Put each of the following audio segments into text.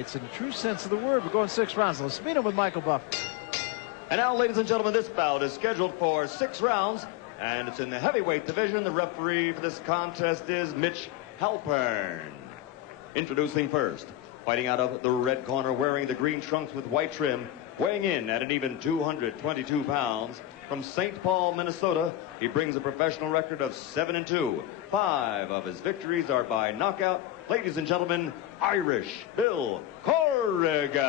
It's in the true sense of the word. We're going 6 rounds. Let's meet him with Michael Buff. And now, ladies and gentlemen, this bout is scheduled for 6 rounds, and it's in the heavyweight division. The referee for this contest is Mitch Halpern. Introducing first, fighting out of the red corner, wearing the green trunks with white trim, weighing in at an even 222 pounds, from St. Paul, Minnesota, he brings a professional record of 7-2. 5 of his victories are by knockout. Ladies and gentlemen, Irish Bill Corrigan.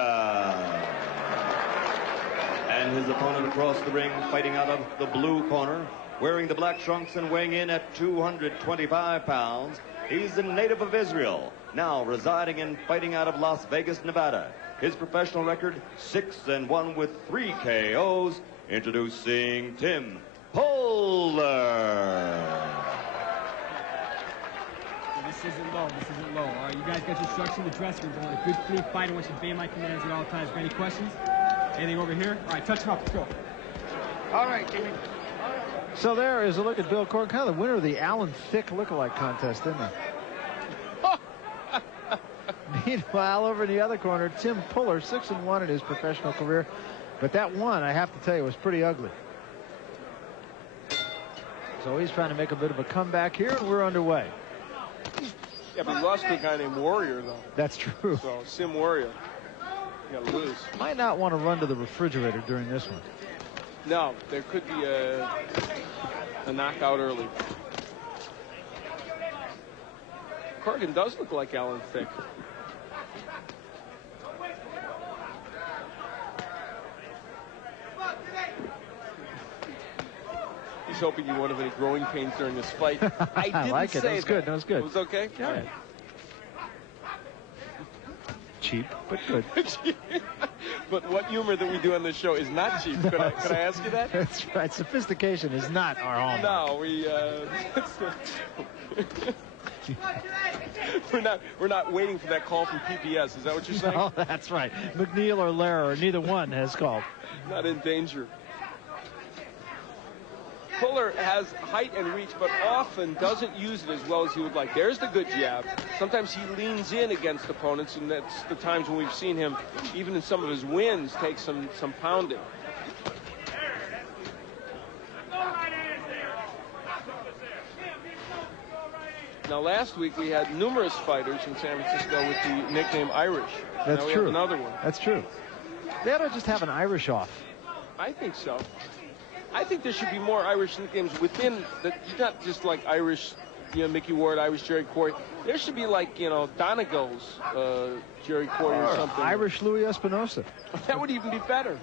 And his opponent across the ring, fighting out of the blue corner, wearing the black trunks and weighing in at 225 pounds. He's a native of Isreal, now residing and fighting out of Las Vegas, Nevada. His professional record, 6-1 with 3 KOs. Introducing Tim Poehler. This isn't low. This isn't low. All right, you guys got your structure in the dressing room. I want a good, clean fight. I want you to obey my commands at all times. Any questions? Anything over here? All right, touch him up. Let's go. All right, Jimmy. So there is a look at Bill Corrigan, kind of the winner of the Alan Thicke lookalike contest, isn't he? Meanwhile, over in the other corner, Tim Poehler, 6-1 in his professional career. But that one, I have to tell you, was pretty ugly. So he's trying to make a bit of a comeback here, and we're underway. Yeah, but he lost to a guy named Warrior, though. That's true. So, Sim Warrior. You gotta lose. Might not want to run to the refrigerator during this one. No, there could be a knockout early. Corrigan does look like Alan Thicke. He's hoping you won't have any growing pains during this fight. I didn't like it. say That was good. That was good. It was okay? Yeah. All right. Cheap, but good. But what humor that we do on this show is not cheap. Could I ask you that? That's right. Sophistication is not our hallmark. No, we're not waiting for that call from PBS. Is that what you're saying? No, that's right. McNeil or Lehrer, neither one has called. Not in danger. Poehler has height and reach, but often doesn't use it as well as he would like. There's the good jab. Sometimes he leans in against opponents, and that's the times when we've seen him, even in some of his wins, take some pounding. Now, last week we had numerous fighters in San Francisco with the nickname Irish. That's now we true. have another one. That's true. They ought to just have an Irish off. I think so. I think there should be more Irish nicknames within the, not just like Irish, Mickey Ward, Irish Jerry Quarry. There should be like, Donegal's Jerry Quarry or something. Irish Louis Espinosa. That would even be better.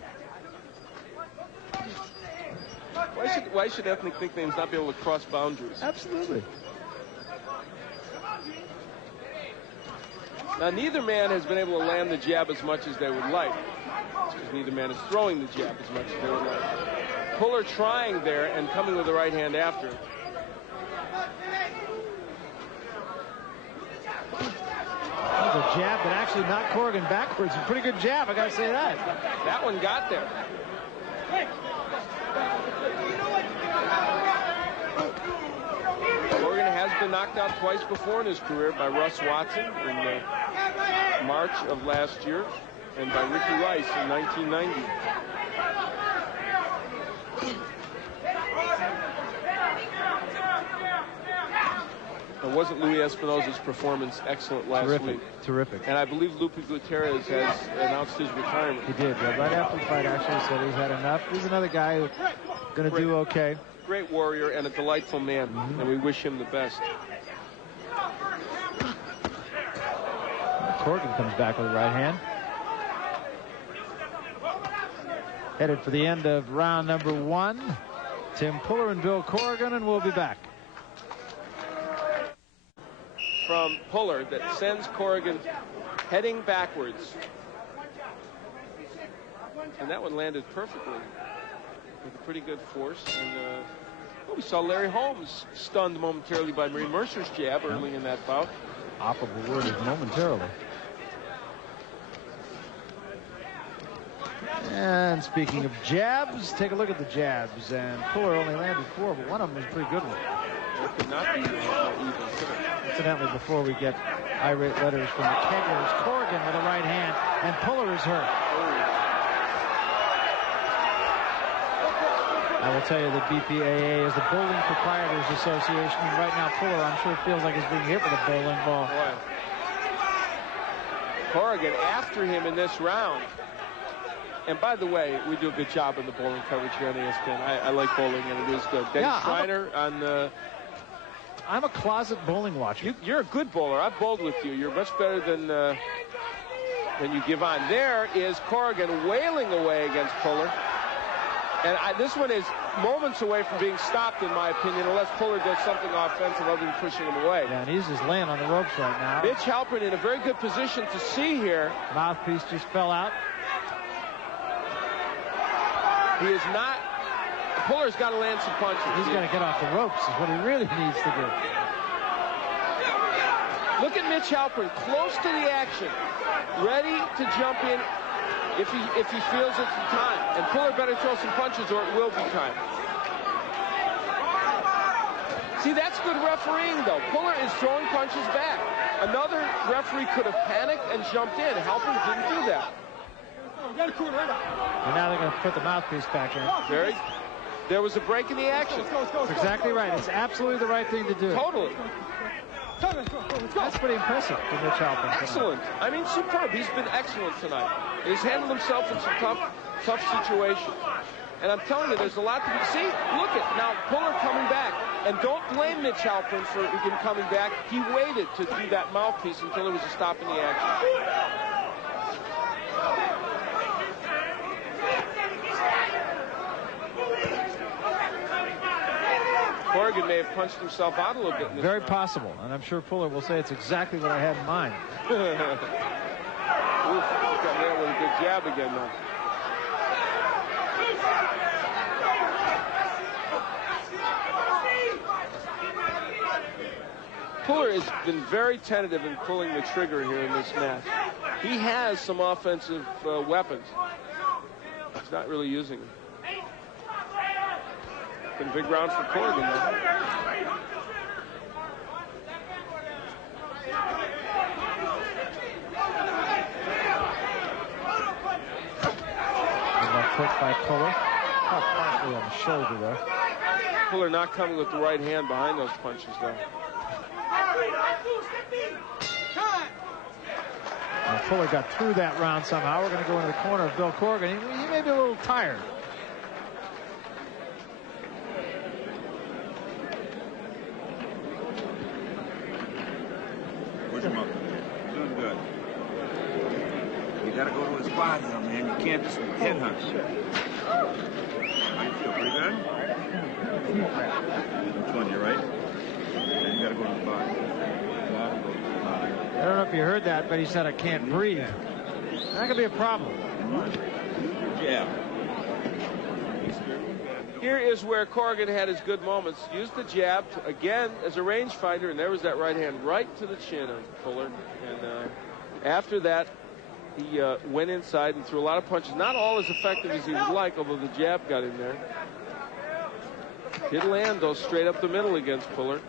Why should ethnic nicknames not be able to cross boundaries? Absolutely. Now, neither man has been able to land the jab as much as they would like. It's because neither man is throwing the jab as much as they would like. Poehler trying there and coming with the right hand after. That was a jab that actually knocked Corrigan backwards. A pretty good jab, I gotta say that. That one got there. Corrigan has been knocked out twice before in his career by Russ Watson in March of last year and by Ricky Rice in 1990. It wasn't Louis Espinosa's performance excellent last week? Terrific. And I believe Lupe Gutierrez has announced his retirement. He did. Yeah, right after the fight, actually said he's had enough. He's another guy who's going to do okay. Great warrior and a delightful man, and we wish him the best. Corrigan comes back with the right hand. Headed for the end of round number 1. Tim Poehler and Bill Corrigan, and we'll be back. From Poehler that sends Corrigan heading backwards. And that one landed perfectly with a pretty good force. And we saw Larry Holmes stunned momentarily by Marie Mercer's jab early in that bout. Operable word is momentarily. And speaking of jabs, take a look at the jabs. And Poehler only landed 4, but one of them was a pretty good one. It could not be even. Incidentally, before we get irate letters from the Keglers. Corrigan with a right hand, and Puller is hurt. I will tell you that BPAA is the Bowling Proprietors Association, and right now Puller, I'm sure, feels like he's being hit with a bowling ball. Boy. Corrigan after him in this round. And by the way, we do a good job in the bowling coverage here on ESPN. I like bowling, and it is good. Denny Schreiner on the... I'm a closet bowling watcher. You're a good bowler. I've bowled with you. You're much better than you give on. There is Corrigan wailing away against Puller. And this one is moments away from being stopped, in my opinion, unless Puller does something offensive other than pushing him away. Yeah, and he's just laying on the ropes right now. Mitch Halpern in a very good position to see here. Mouthpiece just fell out. He is not... Puller's got to land some punches. He's got to get off the ropes is what he really needs to do. Look at Mitch Halpern, close to the action, ready to jump in if he feels it's the time. And Puller better throw some punches or it will be time. See, that's good refereeing, though. Puller is throwing punches back. Another referee could have panicked and jumped in. Halpern didn't do that. And now they're going to put the mouthpiece back in. There was a break in the action. That's exactly right. It's absolutely the right thing to do. Totally. That's pretty impressive to Mitch Halpern. Excellent. I mean, superb. He's been excellent tonight. He's handled himself in some tough situations. And I'm telling you, there's a lot to be... See, look at now Puller coming back. And don't blame Mitch Halpern for him coming back. He waited to do that mouthpiece until there was a stop in the action. Corrigan may have punched himself out a little bit in this Very round. possible, and I'm sure Puller will say it's exactly what I had in mind. Oof, got there with a good jab again, though. Puller has been very tentative in pulling the trigger here in this match. He has some offensive weapons. He's not really using them. Been a big round for Corrigan, though. Left hook by Puller. Caught partially on the shoulder there. Puller not coming with the right hand behind those punches, though. Now, Puller got through that round somehow. We're going to go into the corner of Bill Corrigan. He may be a little tired. Push him up. Doing good. You got to go to his body, though, man. You can't just head hunt. I feel pretty good. Which one, you're right? Yeah, you got to go to the body. I don't know if you heard that, but he said, I can't breathe. That could be a problem. Yeah. Here is where Corrigan had his good moments. Used the jab, again, as a rangefinder, and there was that right hand right to the chin of Puller. And after that, he went inside and threw a lot of punches. Not all as effective as he would like, although the jab got in there. Did land, though, straight up the middle against Puller.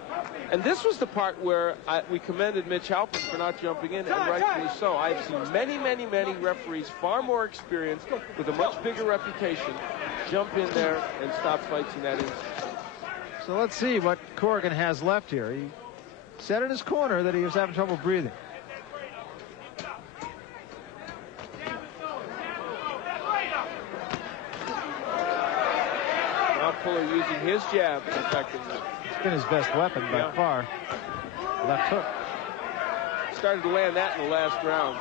And this was the part where we commended Mitch Halpern for not jumping in, and rightfully so. I've seen many, many, many referees far more experienced with a much bigger reputation jump in there and stop fights in that instance. So let's see what Corrigan has left here. He said in his corner that he was having trouble breathing. Now Puller using his jab effectively. It's been his best weapon by far. Left hook. Started to land that in the last round.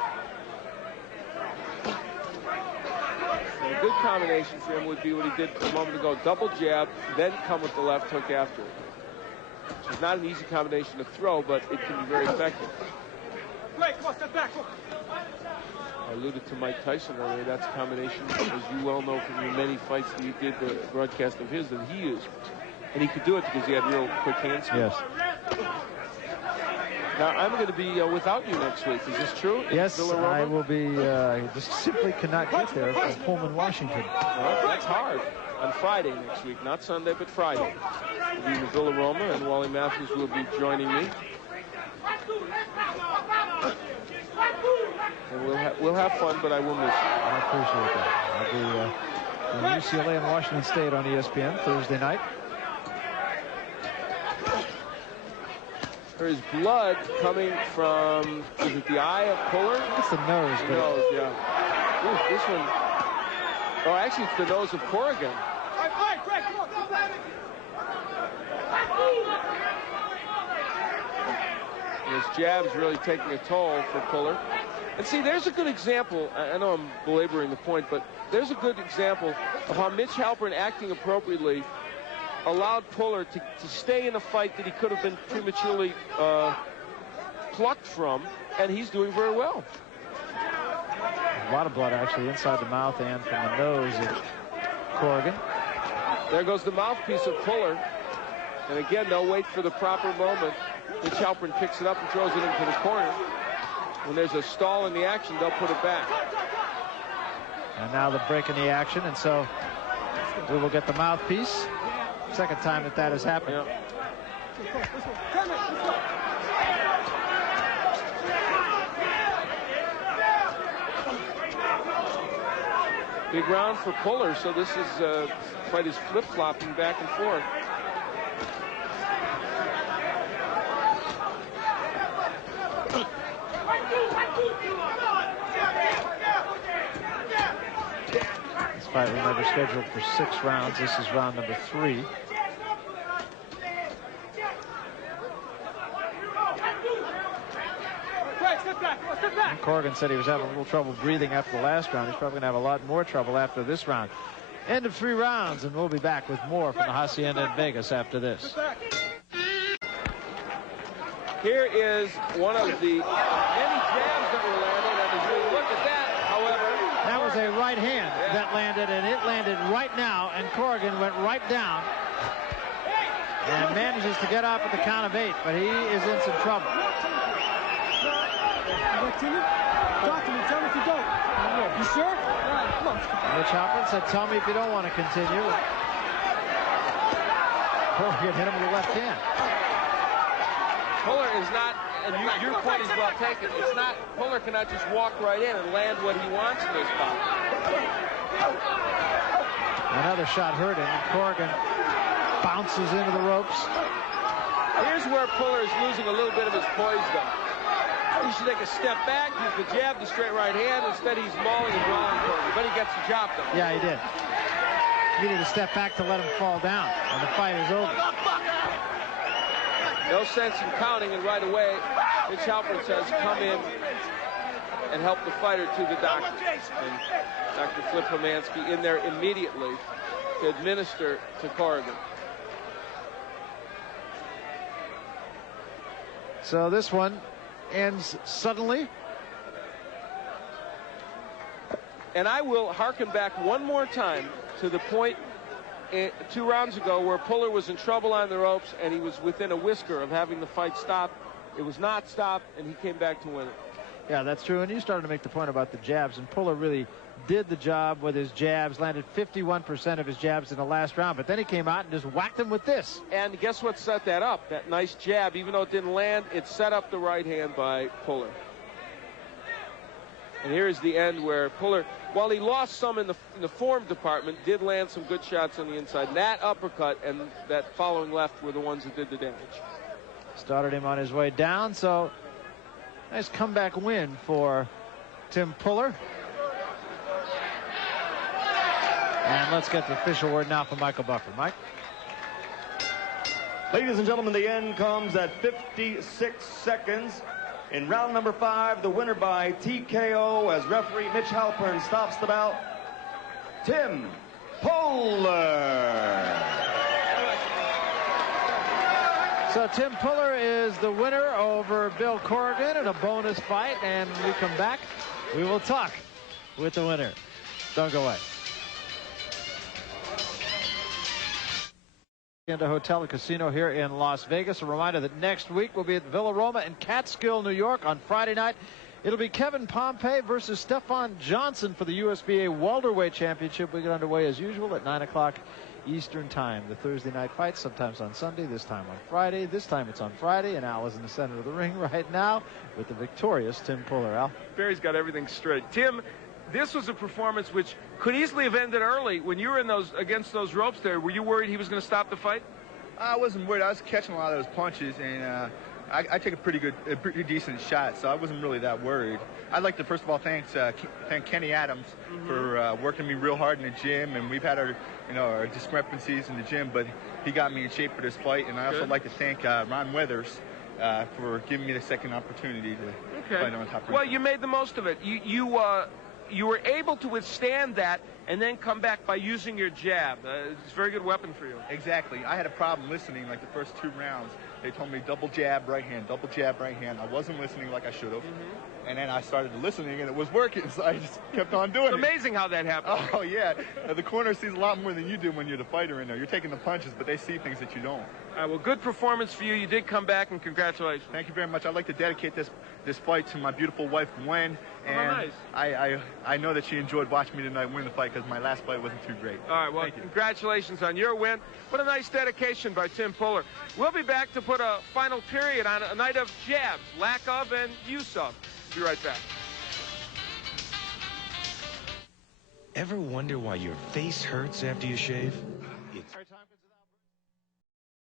And a good combination for him would be what he did a moment ago. Double jab, then come with the left hook after. It's not an easy combination to throw, but it can be very effective. I alluded to Mike Tyson earlier. That's a combination, as you well know from your many fights that you did, the broadcast of his, that he used. And he could do it because he had real quick hand speed. Yes. Now, I'm going to be without you next week. Is this true? Yes, I will be. Just simply cannot get there from Pullman, Washington. Well, that's hard. On Friday next week. Not Sunday, but Friday. We'll be in Villa Roma, and Wally Matthews will be joining me. We'll have fun, but I will miss you. I appreciate that. I'll be in UCLA and Washington State on ESPN Thursday night. There is blood coming from, is it the eye of Puller? It's the nose. The nose, yeah. Ooh, this one, oh, actually it's the nose of Corrigan. His jab's really taking a toll for Puller. And see, there's a good example. I know I'm belaboring the point, but there's a good example of how Mitch Halpern, acting appropriately, allowed Puller to stay in a fight that he could have been prematurely plucked from, and he's doing very well. A lot of blood actually inside the mouth and from the nose of Corrigan. There goes the mouthpiece of Puller. And again, they'll wait for the proper moment. Mitch Halpern picks it up and throws it into the corner. When there's a stall in the action, they'll put it back. And now the break in the action, and so we will get the mouthpiece. Second time that has happened. Yeah. Big round for Puller, so this is fight is flip-flopping back and forth. This fight was never scheduled for 6 rounds. This is round number 3. And Corrigan said he was having a little trouble breathing after the last round. He's probably going to have a lot more trouble after this round. End of 3 rounds, and we'll be back with more from the Hacienda in Vegas after this. Here is one of the many jabs that were landed, and as we look at that, however... That was a right hand that landed, and it landed right now, and Corrigan went right down and manages to get up at the count of 8, but he is in some trouble. Talk to me. Tell me if you don't. You sure? Yeah, come on. Mitch Halpern said, tell me if you don't want to continue. Corrigan hit him with the left hand. Puller is not, and your point is well taken, it's not, Puller cannot just walk right in and land what he wants in this bout. Another shot hurt him, and Corrigan bounces into the ropes. Here's where Puller is losing a little bit of his poise, though. He should take a step back, use the jab, the straight right hand. Instead, he's mauling and drawing Corrigan, but he gets the job done. Yeah, he did. He needed to step back to let him fall down, and the fight is over. No sense in counting, and right away, Mitch Halpern says, come in and help the fighter to the doctor. And Dr. Flip Pomansky in there immediately to administer to Corrigan. So this one ends suddenly. And I will hearken back one more time to the point 2 rounds ago where Puller was in trouble on the ropes and he was within a whisker of having the fight stopped. It was not stopped, and he came back to win it. Yeah, that's true. And you started to make the point about the jabs, and Puller really did the job with his jabs, landed 51% of his jabs in the last round, but then he came out and just whacked him with this. And guess what set that up? That nice jab, even though it didn't land, it set up the right hand by Puller. And here's the end where Puller, while he lost some in the form department, did land some good shots on the inside. And that uppercut and that following left were the ones that did the damage. Started him on his way down, so nice comeback win for Tim Puller. And let's get the official word now from Michael Buffer. Mike? Ladies and gentlemen, the end comes at 56 seconds. In round number 5, the winner by TKO as referee Mitch Halpern stops the bout, Tim Puller. So Tim Puller is the winner over Bill Corrigan in a bonus fight, and when we come back, we will talk with the winner. Don't go away. Into Hotel and Casino here in Las Vegas. A reminder that next week we'll be at Villa Roma in Catskill, New York on Friday night. It'll be Kevin Pompey versus Stefan Johnson for the USBA Welterweight Championship. We get underway as usual at 9 o'clock Eastern Time. The Thursday night fight, sometimes on Sunday, this time on Friday. This time it's on Friday, and Al is in the center of the ring right now with the victorious Tim Puller. Al? Barry's got everything straight. Tim, this was a performance which could easily have ended early. When you were in those against those ropes there, were you worried he was going to stop the fight? I wasn't worried. I was catching a lot of those punches, and I took a pretty decent shot, so I wasn't really that worried. I'd like to first of all thank Kenny Adams for working me real hard in the gym, and we've had our discrepancies in the gym, but he got me in shape for this fight. And I also like to thank Ron Weathers for giving me the second opportunity to fight on top. Well, you made the most of it. You were able to withstand that and then come back by using your jab. It's a very good weapon for you. Exactly. I had a problem listening like the first 2 rounds. They told me double jab, right hand, double jab, right hand. I wasn't listening like I should have. And then I started listening, and it was working, so I just kept on doing it. It's amazing how that happens. Oh, yeah. The corner sees a lot more than you do when you're the fighter in there. You're taking the punches, but they see things that you don't. All right, well, good performance for you. You did come back, and congratulations. Thank you very much. I'd like to dedicate this fight to my beautiful wife, Gwen. And nice. I know that she enjoyed watching me tonight win the fight because my last fight wasn't too great. All right, well, congratulations on your win. What a nice dedication by Tim Puller. We'll be back to put a final period on a night of jabs, lack of, and use of. Be right back. Ever wonder why your face hurts after you shave?